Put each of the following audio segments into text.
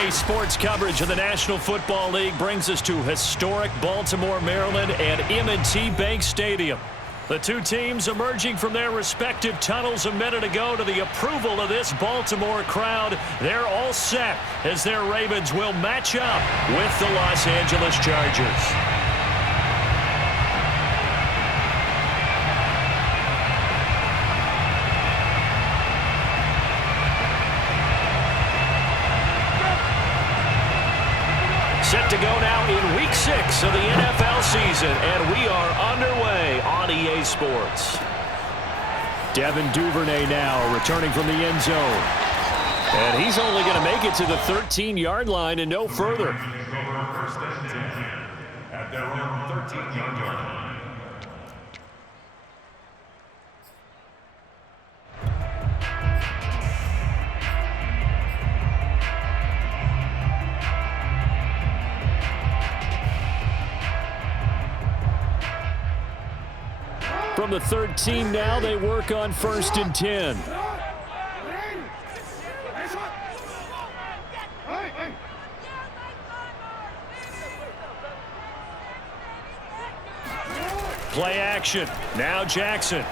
Today's sports coverage of the National Football League brings us to historic Baltimore, Maryland and M&T Bank Stadium. The two teams emerging from their respective tunnels a minute ago to the approval of this Baltimore crowd. They're all set as their Ravens will match up with the Los Angeles Chargers. Set to go now in Week 6 of the NFL season, and we are underway on EA Sports. Devin Duvernay now returning from the end zone. And he's only going to make it to the 13-yard line and no further. At their own 13-yard line. From the 13 now, they work on 1st and 10. Play action. Now Jackson.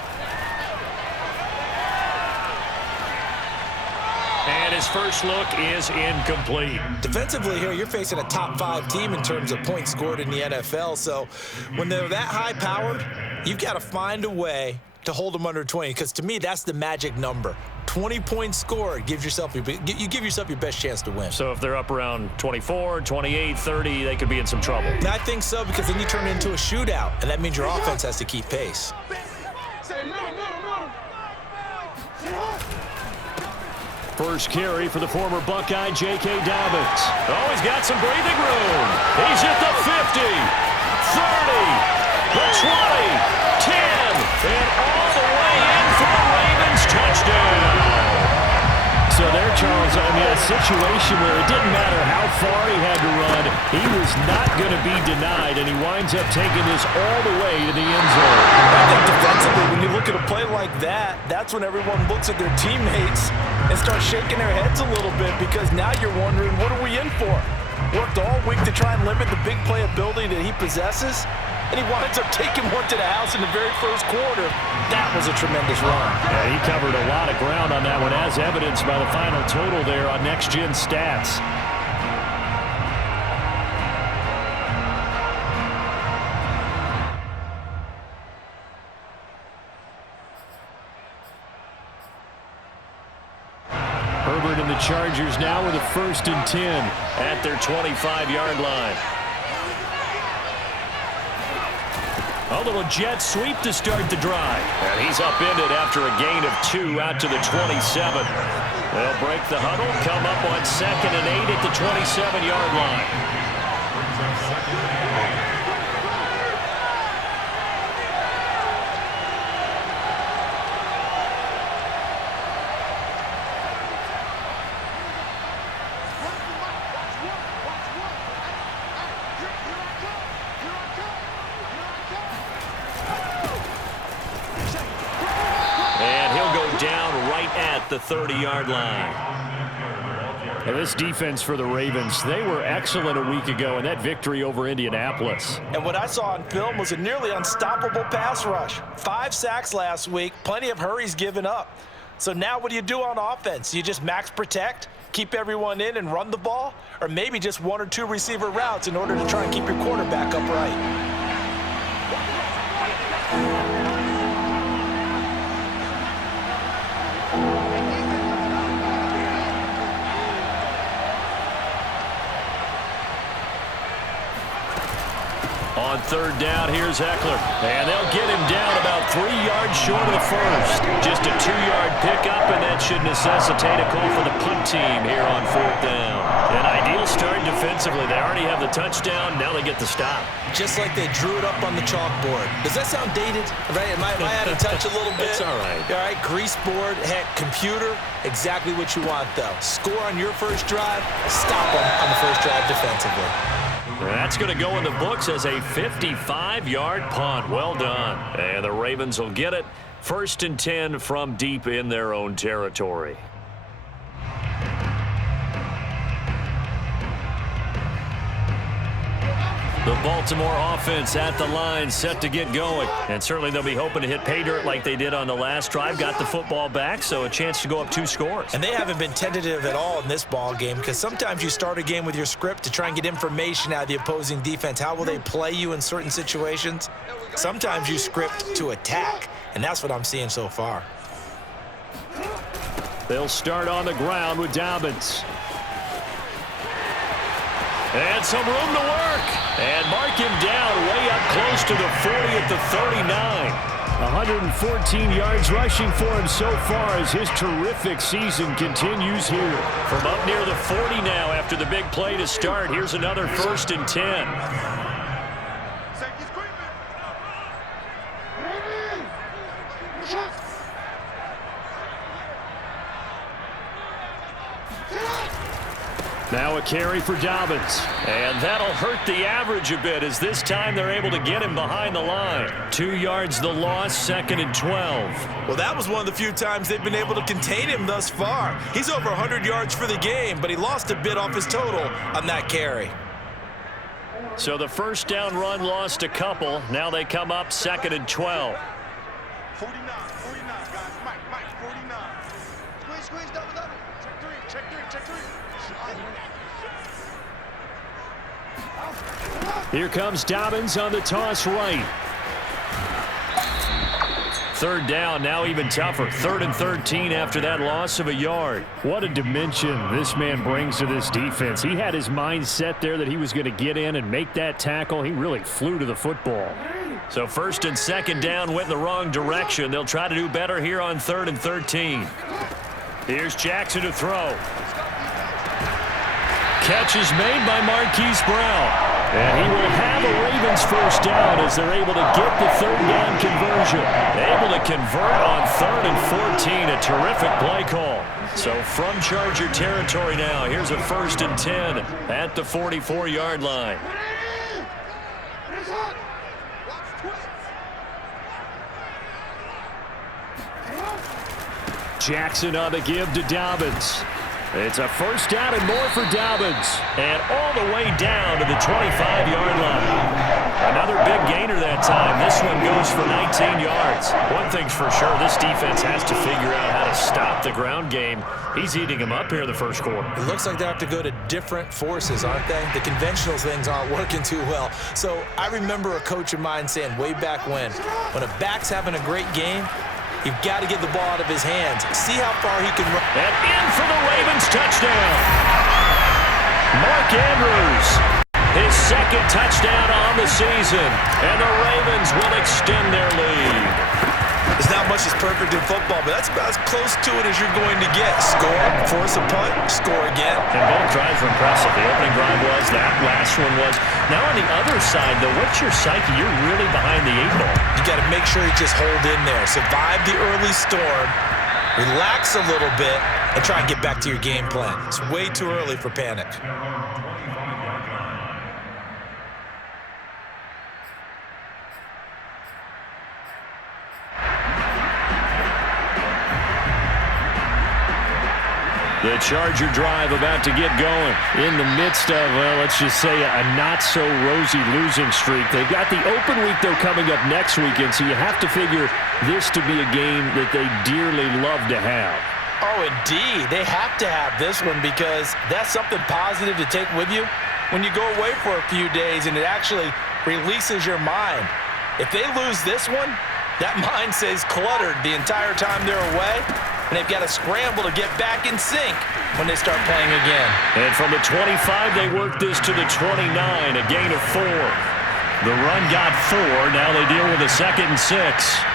And his first look is incomplete. Defensively here, you're facing a top 5 team in terms of points scored in the NFL. So when they're that high-powered, you've got to find a way to hold them under 20, because to me, that's the magic number. 20 points scored gives yourself you give yourself your best chance to win. So if they're up around 24, 28, 30, they could be in some trouble. And I think so, because then you turn it into a shootout, and that means your offense has to keep pace. First carry for the former Buckeye, J.K. Dobbins. Oh, he's got some breathing room. He's at the 50, 30, the 20, 10, and all the way in for the Ravens touchdown. So there, Charles, I mean, a situation where it didn't matter how far he had to run, he was not going to be denied, and he winds up taking this all the way to the end zone. I think defensively, when you look at a play like that, that's when everyone looks at their teammates and starts shaking their heads a little bit, because now you're wondering, what are we in for? Worked all week to try and limit the big play ability that he possesses, and he winds up taking one to the house in the very first quarter. That was a tremendous run. Yeah, he covered a lot of ground on that one, as evidenced by the final total there on Next Gen Stats. Herbert and the Chargers now with a 1st and 10 at their 25-yard line. A little jet sweep to start the drive. And he's upended after a gain of 2 out to the 27. They'll break the huddle, come up on 2nd and 8 at the 27-yard line. The 30-yard line. Now this defense for the Ravens, they were excellent a week ago in that victory over Indianapolis. And what I saw on film was a nearly unstoppable pass rush. 5 sacks last week, plenty of hurries given up. So now what do you do on offense? You just max protect, keep everyone in and run the ball, or maybe just 1 or 2 receiver routes in order to try and keep your quarterback upright. On 3rd down, here's Eckler. And they'll get him down about 3 yards short of the first. Just a 2-yard pickup, and that should necessitate a call for the punt team here on 4th down. An ideal start defensively. They already have the touchdown. Now they get the stop. Just like they drew it up on the chalkboard. Does that sound dated? Right? Am I out of touch a little bit? It's all right. All right, grease board, heck, computer, exactly what you want, though. Score on your first drive, stop them on the first drive defensively. That's going to go in the books as a 55-yard punt. Well done. And the Ravens will get it. 1st and 10 from deep in their own territory. The Baltimore offense at the line, set to get going. And certainly they'll be hoping to hit pay dirt like they did on the last drive. Got the football back, so a chance to go up 2 scores. And they haven't been tentative at all in this ball game, because sometimes you start a game with your script to try and get information out of the opposing defense. How will they play you in certain situations? Sometimes you script to attack, and that's what I'm seeing so far. They'll start on the ground with Dobbins. And some room to work. And mark him down way up close to the 40 at the 39. 114 yards rushing for him so far as his terrific season continues here. From up near the 40 now after the big play to start. Here's another 1st and 10. Now a carry for Dobbins. And that'll hurt the average a bit as this time they're able to get him behind the line. 2 yards the loss, 2nd and 12. Well, that was one of the few times they've been able to contain him thus far. He's over 100 yards for the game, but he lost a bit off his total on that carry. So the first down run lost a couple. Now they come up 2nd and 12. 49, guys. Mike, 49. Squeeze, double. Check three. Here comes Dobbins on the toss right. 3rd down, now even tougher. 3rd and 13 after that loss of a yard. What a dimension this man brings to this defense. He had his mind set there that he was going to get in and make that tackle. He really flew to the football. So 1st and 2nd down went in the wrong direction. They'll try to do better here on 3rd and 13. Here's Jackson to throw. Catch is made by Marquise Brown. And he will have a Ravens first down as they're able to get the 3rd down conversion. Able to convert on 3rd and 14. A terrific play call. So from Charger territory now, here's a 1st and 10 at the 44-yard line. Jackson on the give to Dobbins. It's a 1st down and more for Dobbins. And all the way down to the 25-yard line. Another big gainer that time. This one goes for 19 yards. One thing's for sure, this defense has to figure out how to stop the ground game. He's eating them up here in the first quarter. It looks like they have to go to different forces, aren't they? The conventional things aren't working too well. So I remember a coach of mine saying way back when a back's having a great game, you've got to get the ball out of his hands. See how far he can run. And in for the Ravens touchdown. Mark Andrews, his 2nd touchdown on the season. And the Ravens will extend their lead. There's not much that's perfect in football, but that's about as close to it as you're going to get. Score, force a punt, score again. And both drives were impressive. The opening drive was, that last one was. Now on the other side, though, what's your psyche? You're really behind the 8 ball. You got to make sure you just hold in there. Survive the early storm, relax a little bit, and try and get back to your game plan. It's way too early for panic. The Charger drive about to get going in the midst of, well, let's just say a not-so-rosy losing streak. They've got the open week, though, coming up next weekend, so you have to figure this to be a game that they dearly love to have. Oh, indeed. They have to have this one because that's something positive to take with you when you go away for a few days, and it actually releases your mind. If they lose this one, that mind stays cluttered the entire time they're away, and they've got to scramble to get back in sync when they start playing again. And from the 25, they work this to the 29, a gain of 4. The run got 4. Now they deal with a 2nd and 6.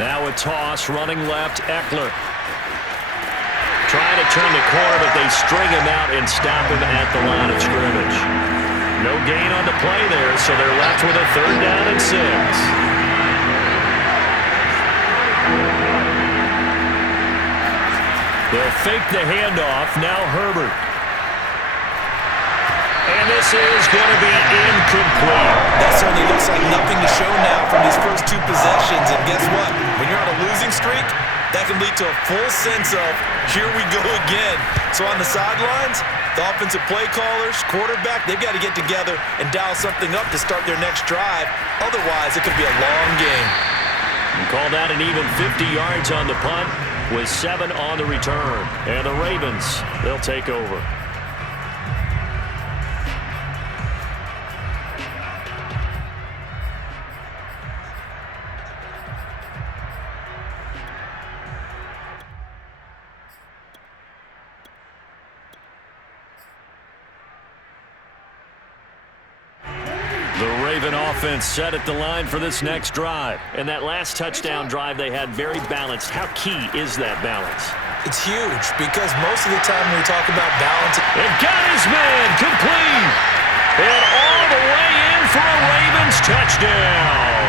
Now a toss, running left, Eckler. Trying to turn the corner, but they string him out and stop him at the line of scrimmage. No gain on the play there, so they're left with a 3rd down and 6. They'll fake the handoff. Now Herbert. And this is going to be incomplete. That certainly looks like nothing to show now from these first two possessions. And guess what? When you're on a losing streak, that can lead to a full sense of, here we go again. So on the sidelines, the offensive play callers, quarterback, they've got to get together and dial something up to start their next drive. Otherwise, it could be a long game. And call that an even 50 yards on the punt with 7 on the return. And the Ravens, they'll take over. The Raven offense set at the line for this next drive. And that last touchdown drive they had very balanced. How key is that balance? It's huge because most of the time when we talk about balance, And got his man complete. And all the way in for a Ravens touchdown.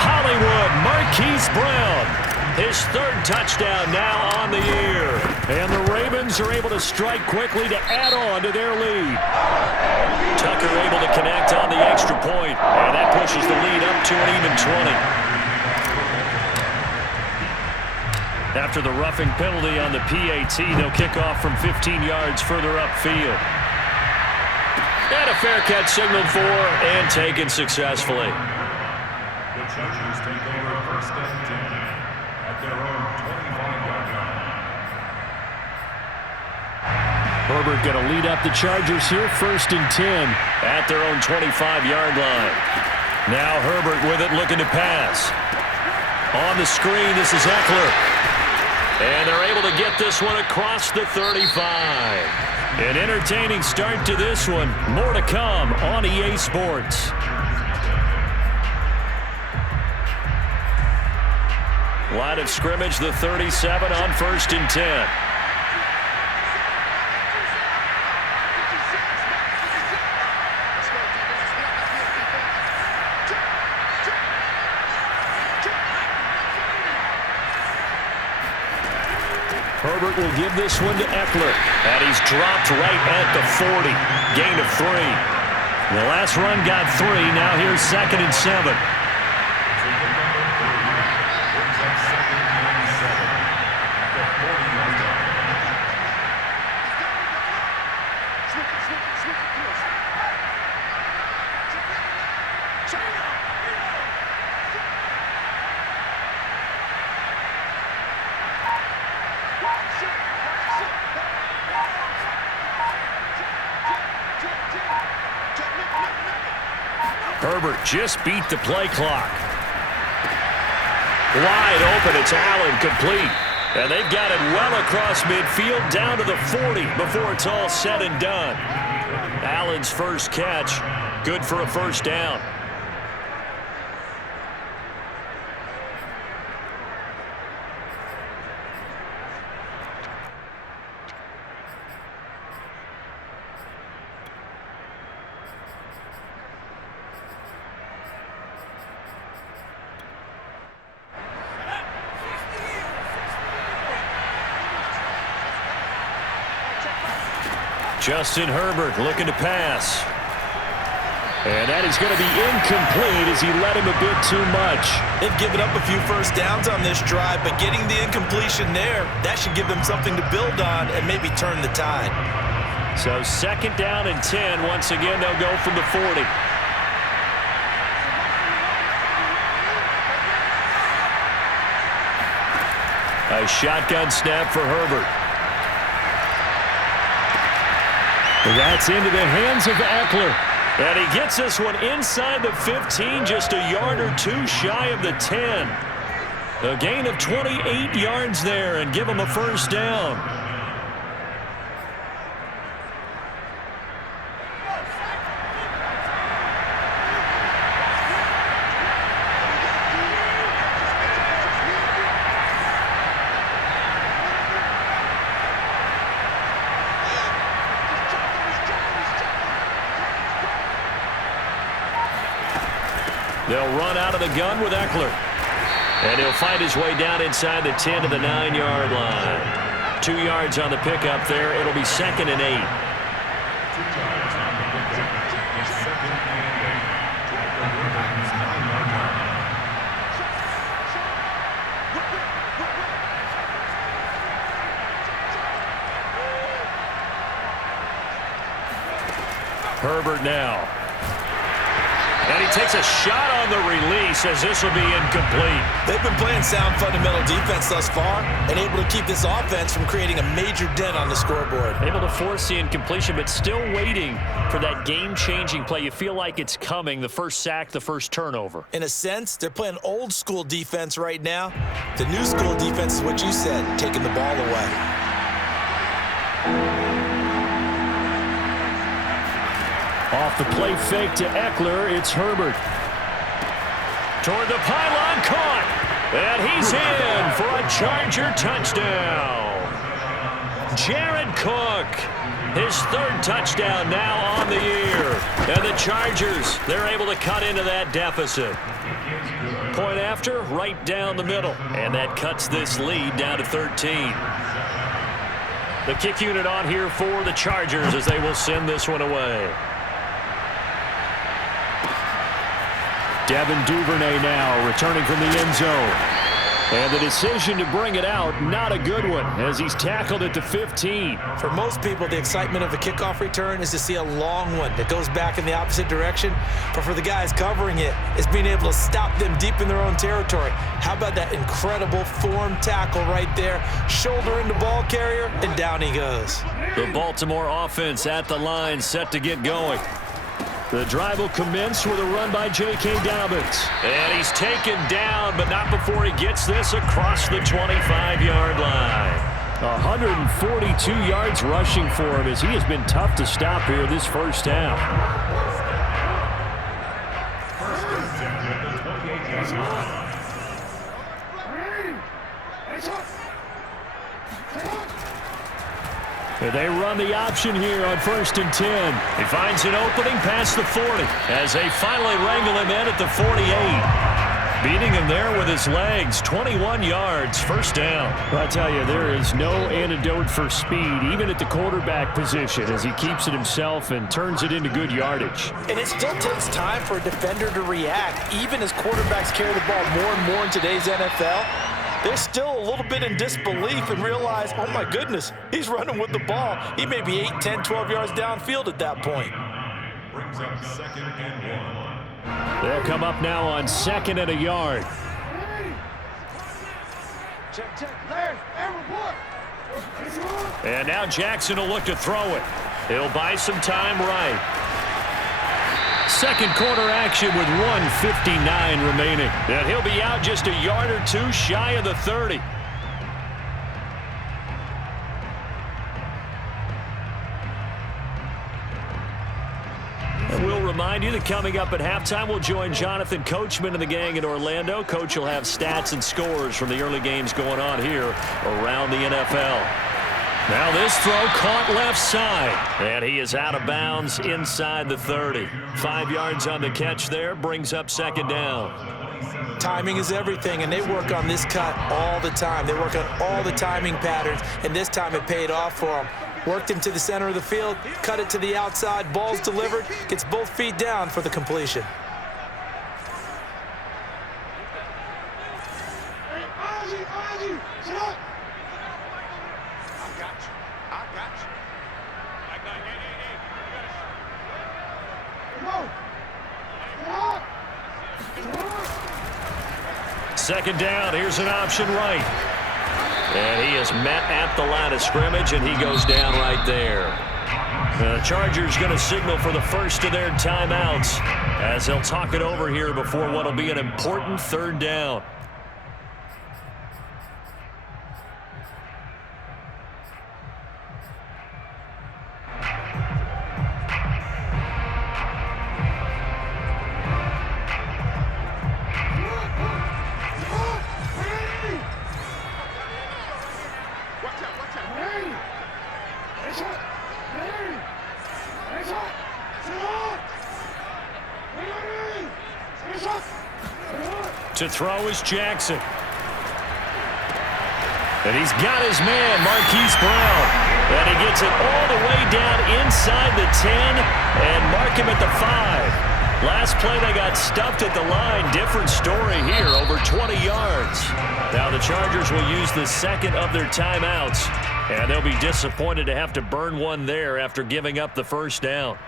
Hollywood Marquise Brown. His 3rd touchdown now on the year. And the Ravens are able to strike quickly to add on to their lead. Tucker able to connect on the extra point. And that pushes the lead up to an even 20. After the roughing penalty on the PAT, they'll kick off from 15 yards further upfield. And a fair catch signaled for and taken successfully. The Chargers take over 1st and 10 at their own 25-yard line. Herbert going to lead up the Chargers here, 1st and 10 at their own 25-yard line. Now Herbert with it, looking to pass. On the screen, this is Eckler. And they're able to get this one across the 35. An entertaining start to this one. More to come on EA Sports. Line of scrimmage, the 37 on 1st and 10. Herbert will give this one to Eckler. And he's dropped right at the 40. Gain of 3. The last run got 3. Now here's 2nd and 7. Herbert just beat the play clock. Wide open, it's Allen, complete. And they've got it well across midfield, down to the 40 before it's all said and done. Allen's first catch, good for a 1st down. Justin Herbert looking to pass. And that is going to be incomplete as he led him a bit too much. They've given up a few 1st downs on this drive, but getting the incompletion there, that should give them something to build on and maybe turn the tide. So 2nd down and 10. Once again, they'll go from the 40. A shotgun snap for Herbert. That's into the hands of Eckler. And he gets this one inside the 15, just a yard or 2 shy of the 10. A gain of 28 yards there and give him a 1st down. They'll run out of the gun with Eckler. And he'll find his way down inside the 10 to the 9-yard line. 2 yards on the pickup there. It'll be 2nd and 8. 2 yards on the pickup. It's 2nd and 8. At the Ravens' 9-yard line. Herbert now. And he takes a shot on the release as this will be incomplete. They've been playing sound fundamental defense thus far and able to keep this offense from creating a major dent on the scoreboard. Able to force the incompletion, but still waiting for that game-changing play. You feel like it's coming, the first sack, the first turnover. In a sense, they're playing old-school defense right now. The new-school defense is what you said, taking the ball away. Off the play fake to Eckler, it's Herbert. Toward the pylon, caught. And he's in for a Charger touchdown. Jared Cook, his 3rd touchdown now on the year. And the Chargers, they're able to cut into that deficit. Point after, right down the middle. And that cuts this lead down to 13. The kick unit on here for the Chargers as they will send this one away. Devin Duvernay now returning from the end zone. And the decision to bring it out, not a good one, as he's tackled at the 15. For most people, the excitement of a kickoff return is to see a long one that goes back in the opposite direction. But for the guys covering it, it's being able to stop them deep in their own territory. How about that incredible form tackle right there? Shoulder into ball carrier, and down he goes. The Baltimore offense at the line, set to get going. The drive will commence with a run by J.K. Dobbins. And he's taken down, but not before he gets this across the 25-yard line. 142 yards rushing for him as he has been tough to stop here this first half. And they run the option here on 1st and 10. He finds an opening past the 40 as they finally wrangle him in at the 48. Beating him there with his legs, 21 yards, 1st down. I tell you, there is no antidote for speed, even at the quarterback position, as he keeps it himself and turns it into good yardage. And it still takes time for a defender to react, even as quarterbacks carry the ball more and more in today's NFL. They're still a little bit in disbelief and realize, oh my goodness, he's running with the ball. He may be 8, 10, 12 yards downfield at that point. Brings up 2nd and 1. They'll come up now on 2nd and a yard. And now Jackson will look to throw it. He'll buy some time right. Second quarter action with 1:59 remaining. And he'll be out just a yard or two shy of the 30. And we'll remind you that coming up at halftime, we'll join Jonathan Coachman and the gang in Orlando. Coach will have stats and scores from the early games going on here around the NFL. Now this throw caught left side, and he is out of bounds inside the 30. 5 yards on the catch there, brings up 2nd down. Timing is everything, and they work on this cut all the time. They work on all the timing patterns, and this time it paid off for them. Worked him to the center of the field, cut it to the outside, ball's delivered, gets both feet down for the completion. Second down, here's an option right. And he is met at the line of scrimmage, and he goes down right there. The Chargers going to signal for the first of their timeouts as they'll talk it over here before what will be an important 3rd down. To throw is Jackson. And he's got his man, Marquise Brown. And he gets it all the way down inside the 10 and mark him at the 5. Last play, they got stuffed at the line. Different story here, over 20 yards. Now the Chargers will use the second of their timeouts, and they'll be disappointed to have to burn one there after giving up the first down.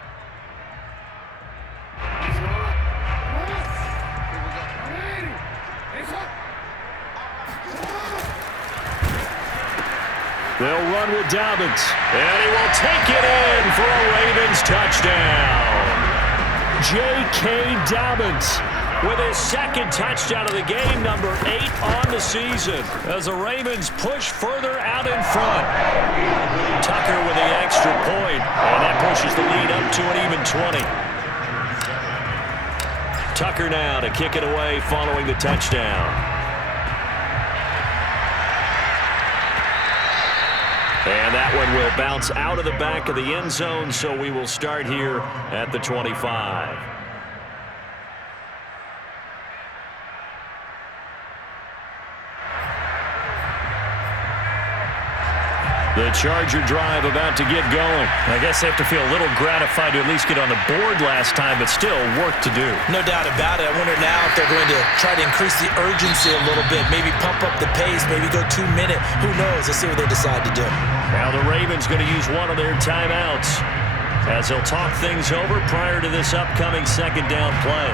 They'll run with Dobbins, and he will take it in for a Ravens touchdown. J.K. Dobbins with his second touchdown of the game, number 8 on the season, as the Ravens push further out in front. Tucker with the extra point, and that pushes the lead up to an even 20. Tucker now to kick it away following the touchdown. And that one will bounce out of the back of the end zone, so we will start here at the 25. The Charger drive about to get going. I guess they have to feel a little gratified to at least get on the board last time, but still work to do. No doubt about it. I wonder now if they're going to try to increase the urgency a little bit, maybe pump up the pace, maybe go 2-minute. Who knows? Let's see what they decide to do. Now the Ravens going to use one of their timeouts as they'll talk things over prior to this upcoming second down play.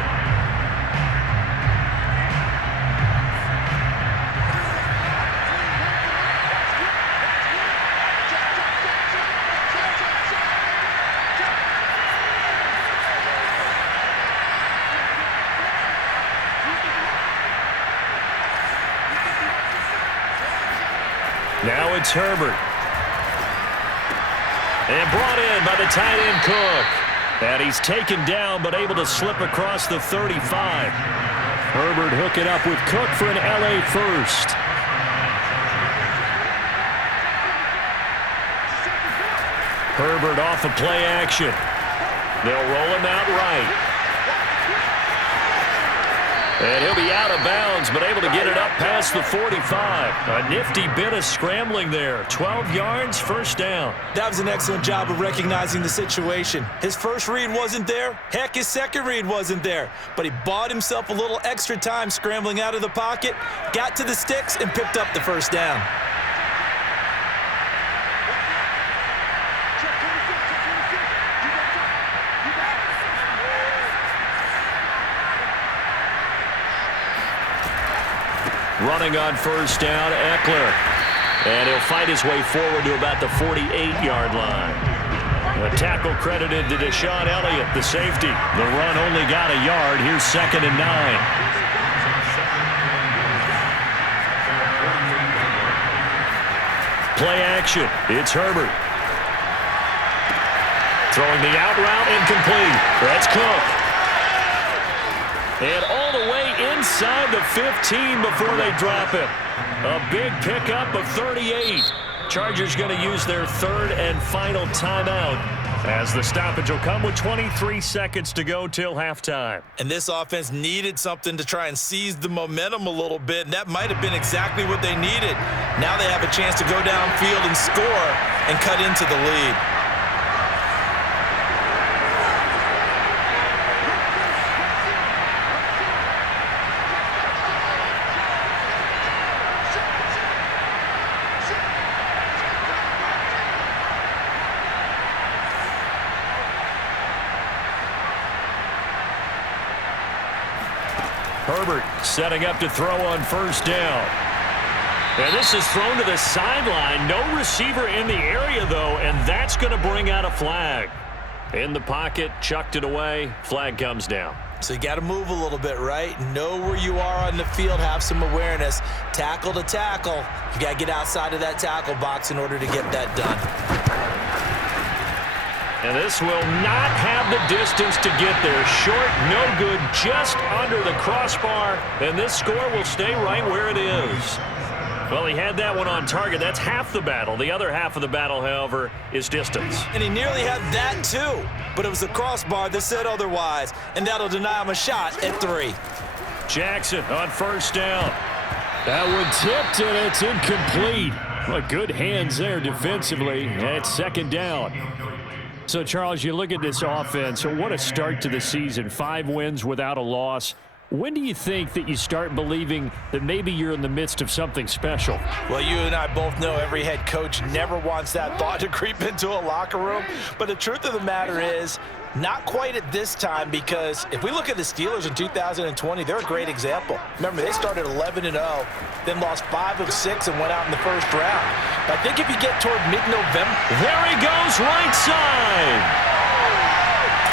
Now it's Herbert. And brought in by the tight end Cook. And he's taken down but able to slip across the 35. Herbert hooking up with Cook for an LA first. Herbert off of play action. They'll roll him out right. And he'll be out of bounds, but able to get it up past the 45. A nifty bit of scrambling there. 12 yards, first down. That was an excellent job of recognizing the situation. His first read wasn't there. Heck, his second read wasn't there. But he bought himself a little extra time scrambling out of the pocket, got to the sticks, and picked up the first down. Running on first down, Eckler. And he'll fight his way forward to about the 48-yard line. A tackle credited to Deshaun Elliott, the safety. The run only got a yard. Here's 2nd and 9. Play action. It's Herbert. Throwing the out route, incomplete. That's Cook. And all the way inside the 15 before they drop him. A big pickup of 38. Chargers going to use their third and final timeout as the stoppage will come with 23 seconds to go till halftime. And this offense needed something to try and seize the momentum a little bit, and that might have been exactly what they needed. Now they have a chance to go downfield and score and cut into the lead. Herbert setting up to throw on first down. And this is thrown to the sideline. No receiver in the area, though, and that's going to bring out a flag. In the pocket, chucked it away. Flag comes down. So you got to move a little bit, right? Know where you are on the field, have some awareness. Tackle to tackle. You got to get outside of that tackle box in order to get that done. And this will not have the distance to get there. Short, no good, just under the crossbar. And this score will stay right where it is. Well, he had that one on target. That's half the battle. The other half of the battle, however, is distance. And he nearly had that, too. But it was the crossbar that said otherwise. And that'll deny him a shot at 3. Jackson on first down. That one tipped, and it's incomplete. Well, good hands there defensively. It's second down. So, Charles, you look at this offense, what a start to the season. 5 wins without a loss. When do you think that you start believing that maybe you're in the midst of something special? Well, you and I both know every head coach never wants that thought to creep into a locker room. But the truth of the matter is, not quite at this time, because if we look at the Steelers in 2020, they're a great example. Remember, they started 11-0, then lost 5 of 6 and went out in the first round. But I think if you get toward mid-November... There he goes, right side.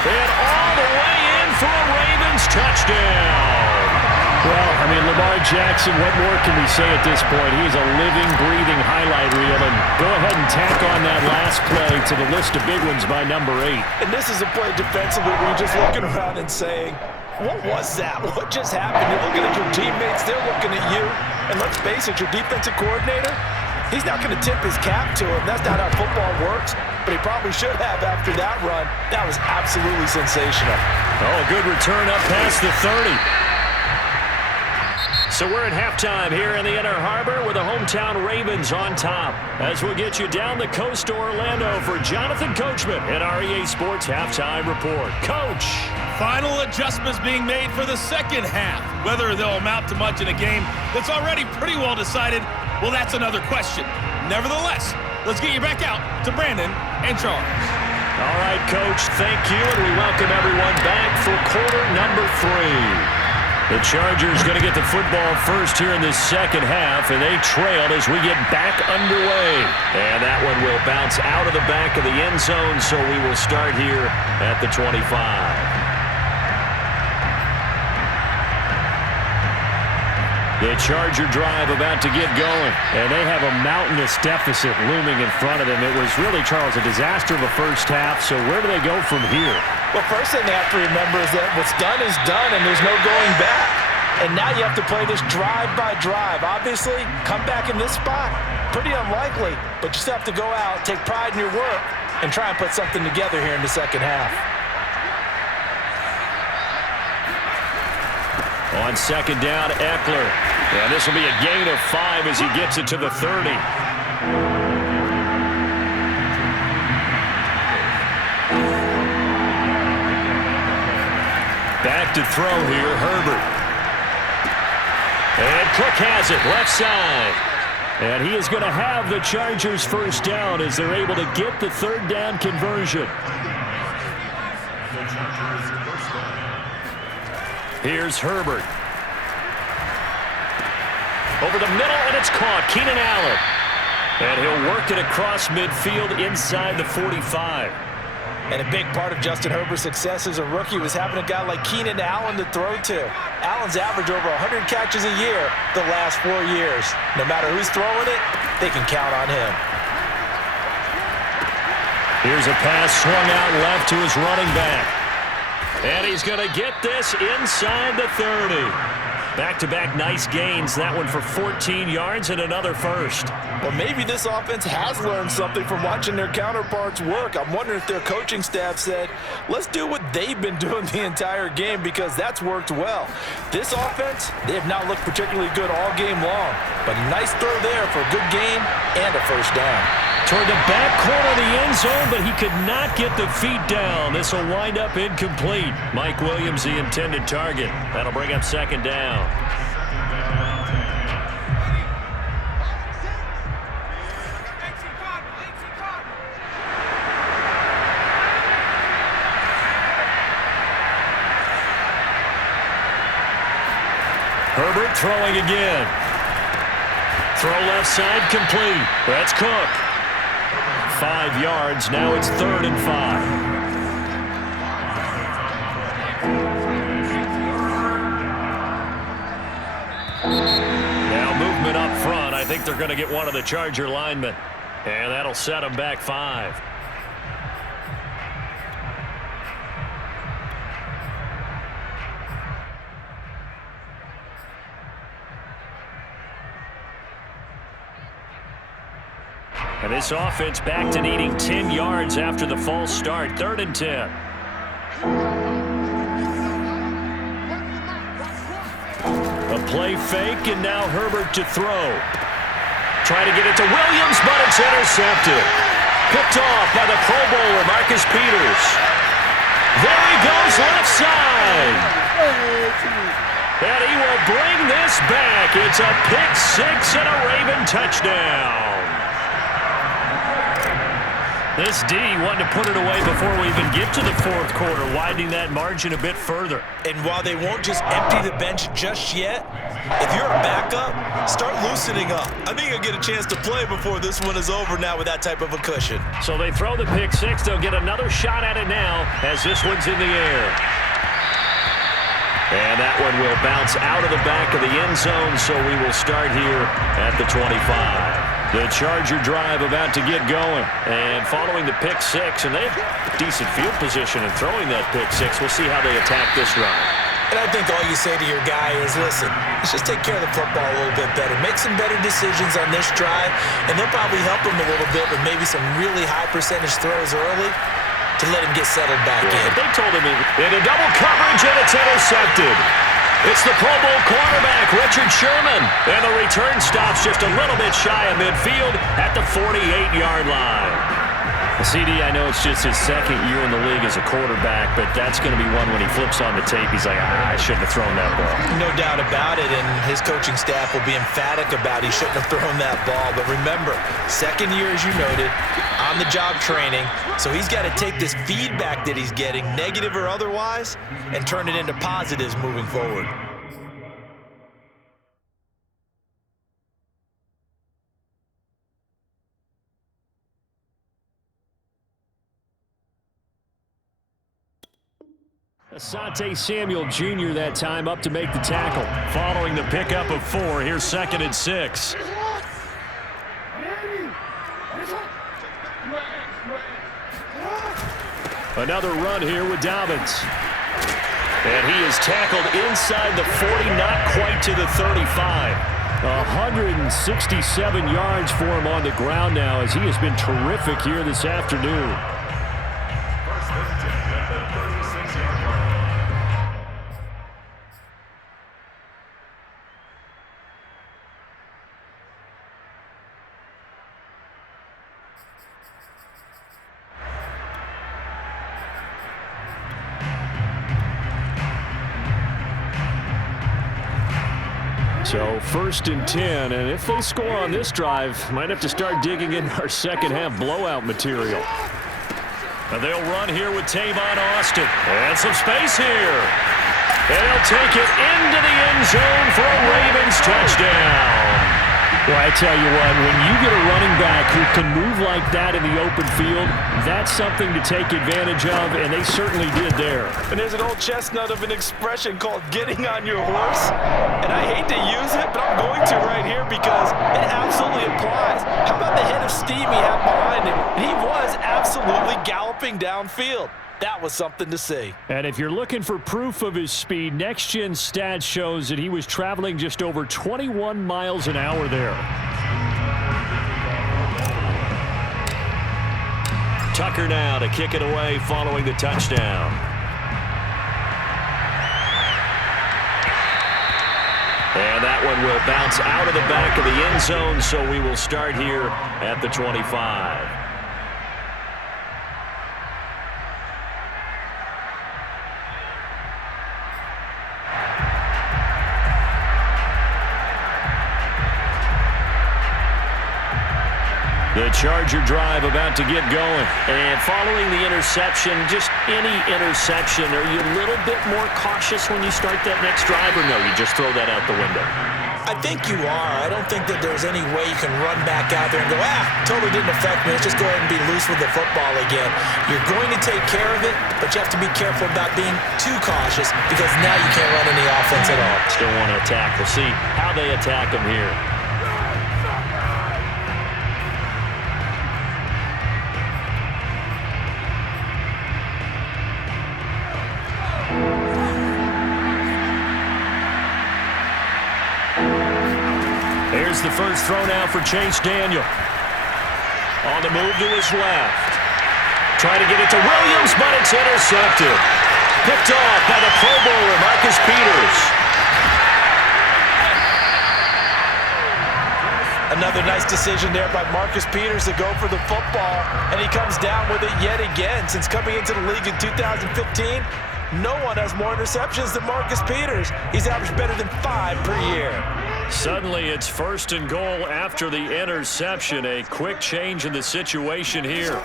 And all the way in for a Ravens touchdown. Well, I mean, Lamar Jackson, what more can we say at this point? He's a living, breathing highlight reel. And go ahead and tack on that last play to the list of big ones by number 8. And this is a play defensively where you're just looking around and saying, what was that? What just happened? You're looking at your teammates. They're looking at you. And let's face it, your defensive coordinator, he's not going to tip his cap to him. That's not how football works. But he probably should have after that run. That was absolutely sensational. Oh, good return up past the 30. So we're at halftime here in the Inner Harbor with the hometown Ravens on top. As we'll get you down the coast to Orlando for Jonathan Coachman at our EA Sports Halftime Report. Coach! Final adjustments being made for the second half. Whether they'll amount to much in a game that's already pretty well decided, well, that's another question. Nevertheless, let's get you back out to Brandon and Charles. All right, Coach, thank you, and we welcome everyone back for quarter number 3. The Chargers going to get the football first here in this second half, and they trailed as we get back underway. And that one will bounce out of the back of the end zone, so we will start here at the 25. The Charger drive about to get going, and they have a mountainous deficit looming in front of them. It was really, Charles, a disaster of a first half, so where do they go from here? Well, first thing they have to remember is that what's done is done, and there's no going back. And now you have to play this drive by drive. Obviously, come back in this spot, pretty unlikely, but you still have to go out, take pride in your work, and try and put something together here in the second half. On second down, Eckler. And this will be a gain of 5 as he gets it to the 30. Back to throw here, Herbert. And Cook has it, left side. And he is going to have the Chargers first down as they're able to get the third down conversion. Here's Herbert. Over the middle, and it's caught. Keenan Allen. And he'll work it across midfield inside the 45. And a big part of Justin Herbert's success as a rookie was having a guy like Keenan Allen to throw to. Allen's averaged over 100 catches a year the last 4 years. No matter who's throwing it, they can count on him. Here's a pass swung out left to his running back. And he's going to get this inside the 30. Back-to-back nice gains. That one for 14 yards and another first. Well, maybe this offense has learned something from watching their counterparts work. I'm wondering if their coaching staff said, let's do what they've been doing the entire game, because that's worked well. This offense, they have not looked particularly good all game long, but a nice throw there for a good game and a first down. Toward the back corner of the end zone, but he could not get the feet down. This will wind up incomplete. Mike Williams, the intended target. That'll bring up second down. Herbert throwing again. Throw left side complete. That's Cook. 5 yards. Now it's 3rd and 5. Now movement up front. I think they're going to get one of the Charger linemen. And that'll set them back 5. And this offense back to needing 10 yards after the false start. 3rd and 10. A play fake, and now Herbert to throw. Trying to get it to Williams, but it's intercepted. Picked off by the Pro Bowler, Marcus Peters. There he goes, left side. And he will bring this back. It's a pick six and a Raven touchdown. This D wanted to put it away before we even get to the fourth quarter, widening that margin a bit further. And while they won't just empty the bench just yet, if you're a backup, start loosening up. I think you'll get a chance to play before this one is over now with that type of a cushion. So they throw the pick six. They'll get another shot at it now as this one's in the air. And that one will bounce out of the back of the end zone, so we will start here at the 25. The Charger drive about to get going. And following the pick six, and they have decent field position in throwing that pick six. We'll see how they attack this drive. And I think all you say to your guy is, listen, let's just take care of the football a little bit better. Make some better decisions on this drive, and they'll probably help him a little bit with maybe some really high percentage throws early to let him get settled back in. They told him in a double coverage, and it's intercepted. It's the Pro Bowl quarterback, Richard Sherman. And the return stops just a little bit shy of midfield at the 48-yard line. CD, I know it's just his second year in the league as a quarterback, but that's going to be one when he flips on the tape. He's like, I shouldn't have thrown that ball. No doubt about it, and his coaching staff will be emphatic about he shouldn't have thrown that ball. But remember, second year, as you noted, on-the-job training, so he's got to take this feedback that he's getting, negative or otherwise, and turn it into positives moving forward. Asante Samuel Jr. that time up to make the tackle. Following the pickup of 4, here's 2nd and 6. Another run here with Dobbins. And he is tackled inside the 40, not quite to the 35. 167 yards for him on the ground now as he has been terrific here this afternoon. So 1st and 10, and if they score on this drive, might have to start digging in our second half blowout material. And they'll run here with Tavon Austin. And some space here. And they'll take it into the end zone for a Ravens touchdown. Well, I tell you what, when you get a running back who can move like that in the open field, that's something to take advantage of, and they certainly did there. And there's an old chestnut of an expression called getting on your horse. And I hate to use it, but I'm going to right here because it absolutely applies. How about the head of steam he had behind him? And he was absolutely galloping downfield. That was something to see. And if you're looking for proof of his speed, Next Gen Stats shows that he was traveling just over 21 miles an hour there. Tucker now to kick it away following the touchdown. And that one will bounce out of the back of the end zone, so we will start here at the 25. The Charger drive about to get going. And following the interception, just any interception, are you a little bit more cautious when you start that next drive, or no, you just throw that out the window? I think you are. I don't think that there's any way you can run back out there and go, totally didn't affect me. Let's just go ahead and be loose with the football again. You're going to take care of it, but you have to be careful about being too cautious because now you can't run any offense at all. Still want to attack. We'll see how they attack them here. Here's the first throw now for Chase Daniel. On the move to his left. Trying to get it to Williams, but it's intercepted. Picked off by the Pro Bowler, Marcus Peters. Another nice decision there by Marcus Peters to go for the football, and he comes down with it yet again. Since coming into the league in 2015, no one has more interceptions than Marcus Peters. He's averaged better than 5 per year. Suddenly it's 1st and goal after the interception. A quick change in the situation here.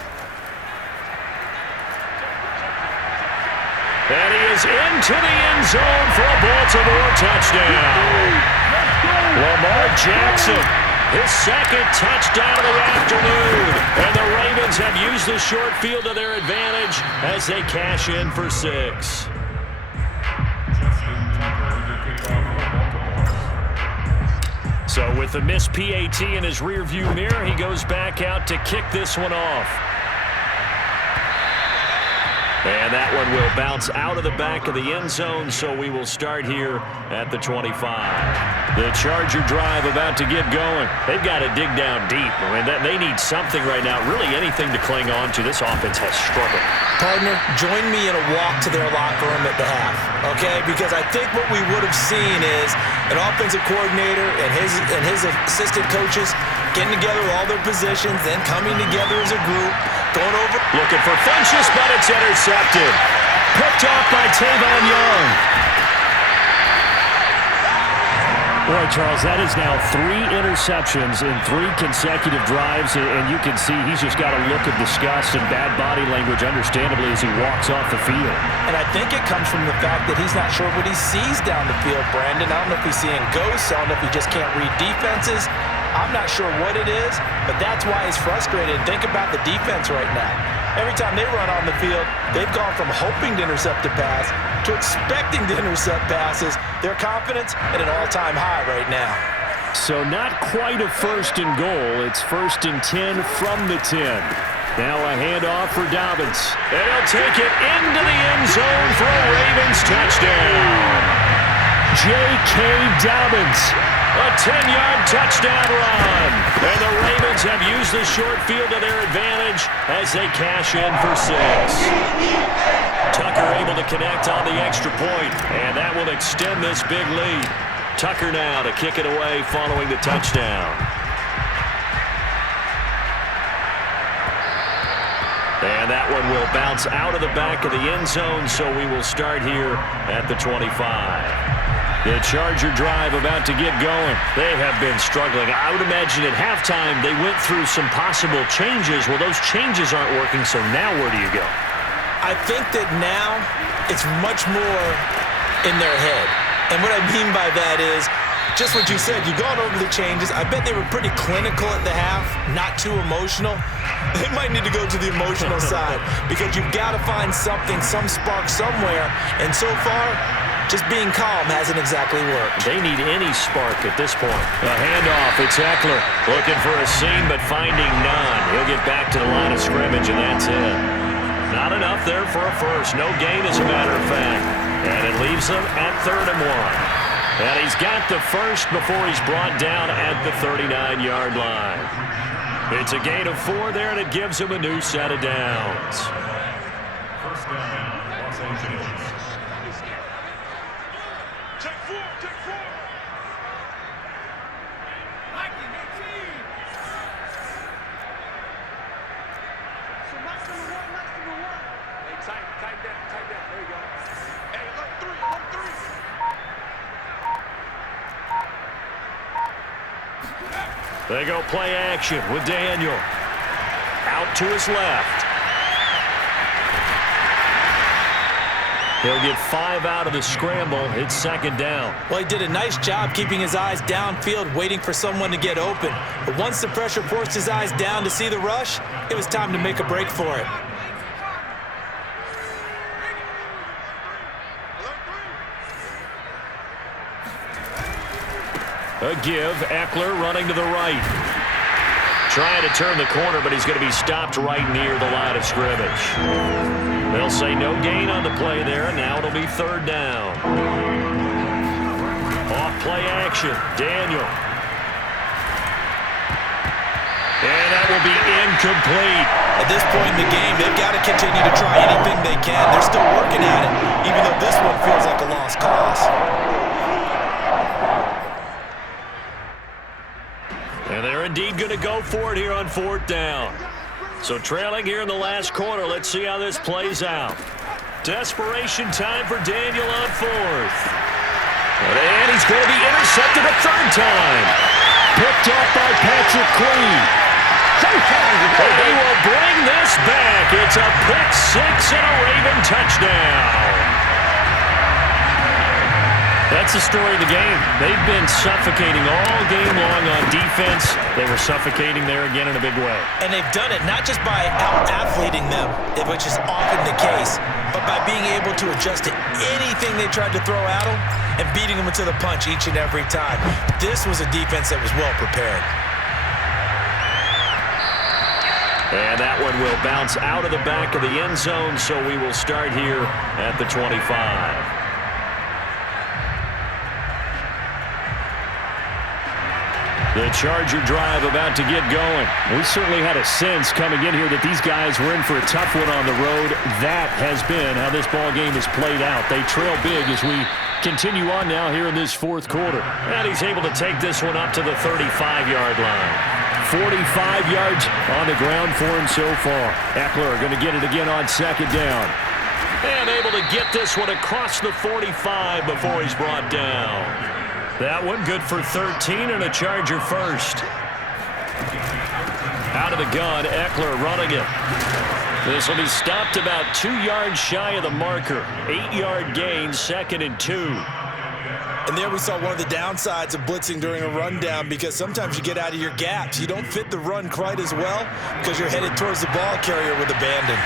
And he is into the end zone for a Baltimore touchdown. Lamar Jackson, his 2nd touchdown of the afternoon. And the Ravens have used the short field to their advantage as they cash in for 6. So with the missed PAT in his rearview mirror, he goes back out to kick this one off. And that one will bounce out of the back of the end zone, so we will start here at the 25. The Charger drive about to get going. They've got to dig down deep. I mean, they need something right now, really anything to cling on to. This offense has struggled. Partner, join me in a walk to their locker room at the half, okay? Because I think what we would have seen is an offensive coordinator and his assistant coaches getting together with all their positions, then coming together as a group, going over. Looking for Funchess, but it's intercepted. Picked off by Tavon Young. Boy, Charles, that is now 3 interceptions in 3 consecutive drives, and you can see he's just got a look of disgust and bad body language, understandably, as he walks off the field. And I think it comes from the fact that he's not sure what he sees down the field, Brandon. I don't know if he's seeing ghosts. I don't know if he just can't read defenses. I'm not sure what it is, but that's why he's frustrated. Think about the defense right now. Every time they run on the field, they've gone from hoping to intercept a pass to expecting to intercept passes. Their confidence at an all-time high right now. So not quite a 1st and goal. It's 1st and 10 from the 10. Now a handoff for Dobbins. And he'll take it into the end zone for a Ravens touchdown. J.K. Dobbins, a 10-yard touchdown run. And the Ravens have used the short field to their advantage as they cash in for 6. Tucker able to connect on the extra point, and that will extend this big lead. Tucker now to kick it away following the touchdown. And that one will bounce out of the back of the end zone, so we will start here at the 25. The Charger drive about to get going. They have been struggling. I would imagine at halftime they went through some possible changes. Well, those changes aren't working, so now where do you go? I think that now it's much more in their head. And what I mean by that is just what you said. You've gone over the changes. I bet they were pretty clinical at the half, not too emotional. They might need to go to the emotional side because you've got to find something, some spark somewhere. And so far, just being calm hasn't exactly worked. They need any spark at this point. A handoff. It's Eckler looking for a seam, but finding none. He'll get back to the line of scrimmage, and that's it. Not enough there for a first. No gain, as a matter of fact. And it leaves them at 3rd and 1. And he's got the first before he's brought down at the 39-yard line. It's a gain of 4 there, and it gives him a new set of downs. 1st down, Los Angeles. They go play action with Daniel. Out to his left. He'll get 5 out of the scramble. It's 2nd down. Well, he did a nice job keeping his eyes downfield, waiting for someone to get open. But once the pressure forced his eyes down to see the rush, it was time to make a break for it. A give, Eckler running to the right. Trying to turn the corner, but he's going to be stopped right near the line of scrimmage. They'll say no gain on the play there, and now it'll be 3rd down. Off play action, Daniel. And that will be incomplete. At this point in the game, they've got to continue to try anything they can. They're still working at it, even though this one feels like a lost cause. And they're indeed indeed going to go for it here on 4th down. So trailing here in the last quarter. Let's see how this plays out. Desperation time for Daniel on 4th. And he's going to be intercepted a 3rd time. Picked up by Patrick Queen. And he will bring this back. It's a pick 6 and a Raven touchdown. That's the story of the game. They've been suffocating all game long on defense. They were suffocating there again in a big way. And they've done it not just by out-athleting them, which is often the case, but by being able to adjust to anything they tried to throw at them and beating them into the punch each and every time. This was a defense that was well prepared. And that one will bounce out of the back of the end zone, so we will start here at the 25. The Charger drive about to get going. We certainly had a sense coming in here that these guys were in for a tough one on the road. That has been how this ball game has played out. They trail big as we continue on now here in this 4th quarter. And he's able to take this one up to the 35-yard line. 45 yards on the ground for him so far. Eckler going to get it again on 2nd down. And able to get this one across the 45 before he's brought down. That one good for 13 and a Charger first. Out of the gun, Eckler running it. This will be stopped about 2 yards shy of the marker. 8-yard gain, 2nd and 2. And there we saw one of the downsides of blitzing during a rundown, because sometimes you get out of your gaps. You don't fit the run quite as well because you're headed towards the ball carrier with abandon.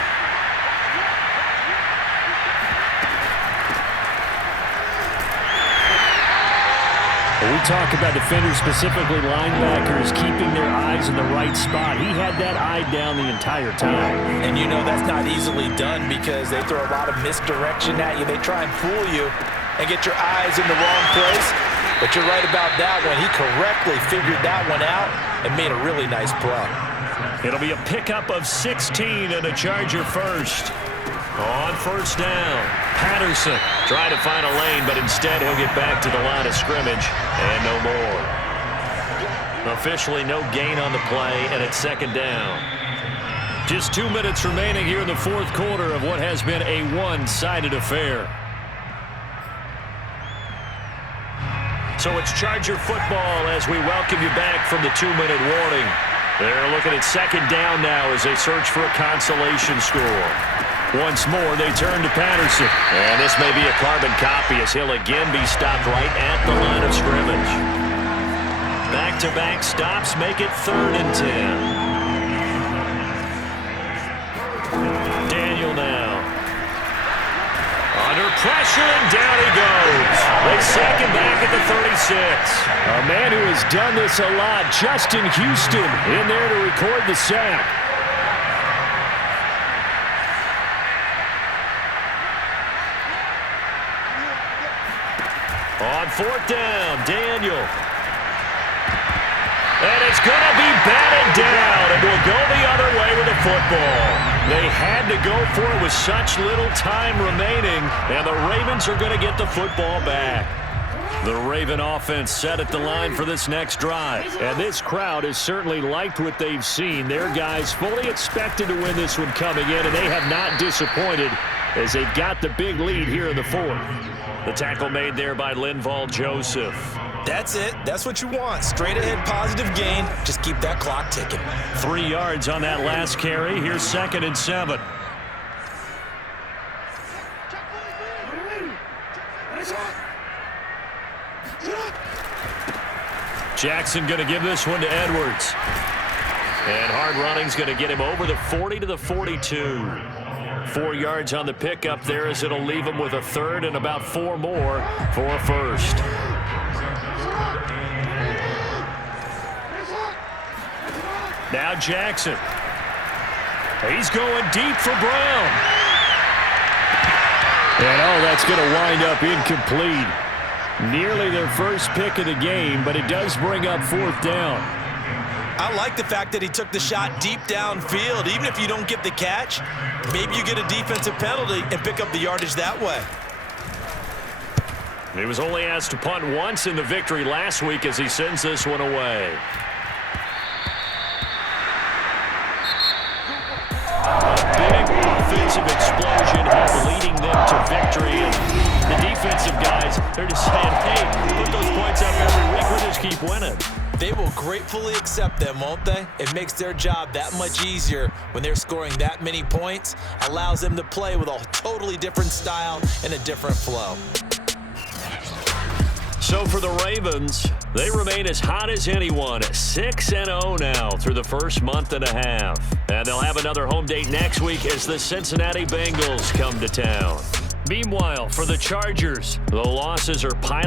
We talk about defenders, specifically linebackers, keeping their eyes in the right spot. He had that eye down the entire time. And you know that's not easily done because they throw a lot of misdirection at you. They try and fool you and get your eyes in the wrong place. But you're right about that one. He correctly figured that one out and made a really nice play. It'll be a pickup of 16 and a Charger first. On 1st down, Patterson trying to find a lane, but instead he'll get back to the line of scrimmage and no more. Officially no gain on the play, and it's 2nd down. Just 2 minutes remaining here in the 4th quarter of what has been a one-sided affair. So it's Charger football as we welcome you back from the 2-minute warning. They're looking at 2nd down now as they search for a consolation score. Once more, they turn to Patterson. And this may be a carbon copy as he'll again be stopped right at the line of scrimmage. Back-to-back stops make it 3rd and 10. Daniel now. Under pressure, and down he goes. They sack him back at the 36. A man who has done this a lot, Justin Houston, in there to record the sack. On 4th down, Daniel. And it's going to be batted down, and will go the other way with the football. They had to go for it with such little time remaining, and the Ravens are going to get the football back. The Raven offense set at the line for this next drive, and this crowd has certainly liked what they've seen. Their guys fully expected to win this one coming in, and they have not disappointed as they've got the big lead here in the 4th. The tackle made there by Linval Joseph. That's it. That's what you want. Straight ahead positive gain. Just keep that clock ticking. 3 yards on that last carry. Here's 2nd and 7. Jackson going to give this one to Edwards. And hard running's going to get him over the 40 to the 42. 4 yards on the pickup there as it'll leave him with a 3rd and about 4 more for a first. Now Jackson. He's going deep for Brown. And that's going to wind up incomplete. Nearly their first pick of the game, but it does bring up 4th down. I like the fact that he took the shot deep downfield. Even if you don't get the catch, maybe you get a defensive penalty and pick up the yardage that way. He was only asked to punt once in the victory last week as he sends this one away. offensive explosion leading them to victory. And the defensive guys, they're just saying, hey, put those points up every week. We'll just keep winning. They will gratefully accept them, won't they? It makes their job that much easier when they're scoring that many points. Allows them to play with a totally different style and a different flow. So for the Ravens, they remain as hot as anyone, 6-0 now through the first month and a half. And they'll have another home date next week as the Cincinnati Bengals come to town. Meanwhile, for the Chargers, the losses are piling